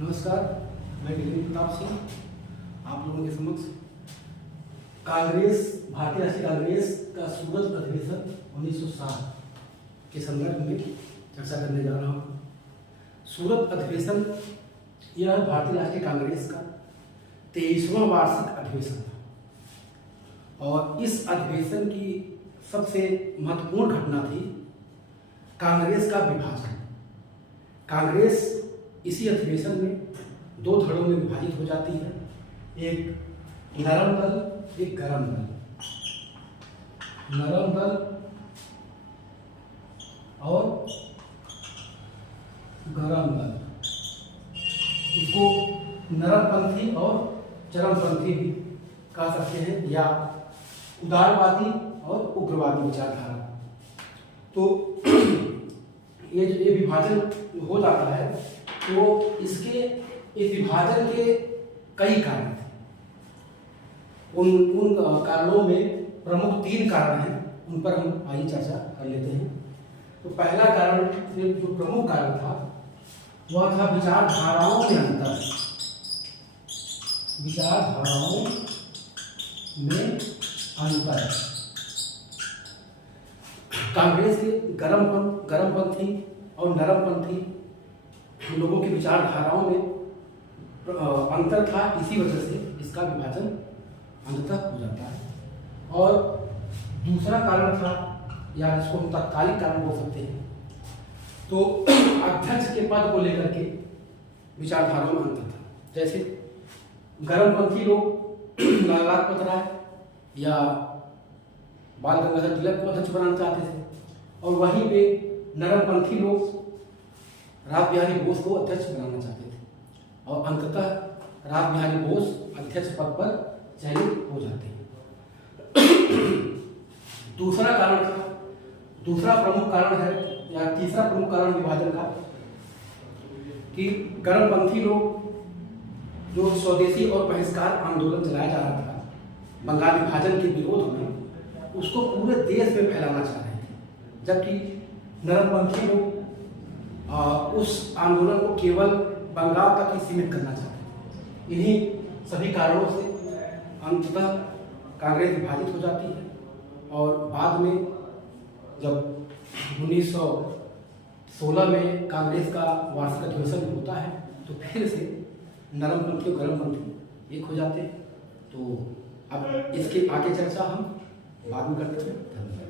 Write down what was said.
नमस्कार, मैं विजय प्रताप सिंह आप लोगों के समक्ष कांग्रेस भारतीय राष्ट्रीय कांग्रेस का सूरत अधिवेशन 1960 के संदर्भ में चर्चा करने जा रहा हूँ। सूरत अधिवेशन यह भारतीय राष्ट्रीय कांग्रेस का 23वां वार्षिक अधिवेशन था और इस अधिवेशन की सबसे महत्वपूर्ण घटना थी कांग्रेस का विभाजन। कांग्रेस इसी अधिवेशन में दो धड़ों में विभाजित हो जाती है, एक नरम दल, एक गरम दल। नरम दल और गरम दल, इसको नरमपंथी और चरमपंथी भी कह सकते हैं, या उदारवादी और उग्रवादी विचारधारा। तो ये विभाजन हो जाता है, तो इसके इस विभाजन के कई कारण थे। उन कारणों में प्रमुख 3 कारण हैं, उन पर हम आइए चर्चा कर लेते हैं। तो पहला कारण, जो प्रमुख कारण था, वह था विचारधाराओं में अंतर। विचारधाराओं में अंतर। कांग्रेस के गरमपंथी और नरमपंथी लोगों की विचारधाराओं में अंतर था, इसी वजह से इसका विभाजन अंततः हो जाता है। और दूसरा कारण था, या जिसको हम तात्कालिक कारण बोल सकते हैं, तो अध्यक्ष के पद को लेकर के विचारधाराओं में अंतर था। जैसे गरमपंथी लोग लाल लाजपत राय या बाल गंगाधर तिलक को अध्यक्ष बनाना चाहते थे, और वहीं पे नरमपंथी लोग रास बिहारी बोस को अध्यक्ष बनाना चाहते थे, और अंततः रास बिहारी बोस अध्यक्ष पद पर चयनित हो जाते हैं। दूसरा कारण था, दूसरा प्रमुख कारण है, या तीसरा प्रमुख कारण विभाजन का, कि गरमपंथी लोग जो स्वदेशी और बहिष्कार आंदोलन चलाया जा रहा था बंगाल विभाजन के विरोध में, उसको पूरे देश में फैलाना चाह रहे थे, जबकि नरमपंथी लोग उस आंदोलन को केवल बंगाल तक ही सीमित करना चाहते थे। इन्हीं सभी कारणों से अंततः कांग्रेस विभाजित हो जाती है, और बाद में जब 1916 में कांग्रेस का वार्षिक अधिवेशन होता है, तो फिर से नरमपंथी और गरमपंथी एक हो जाते हैं। तो अब इसके आगे चर्चा हम बाद में करते हैं। धन्यवाद।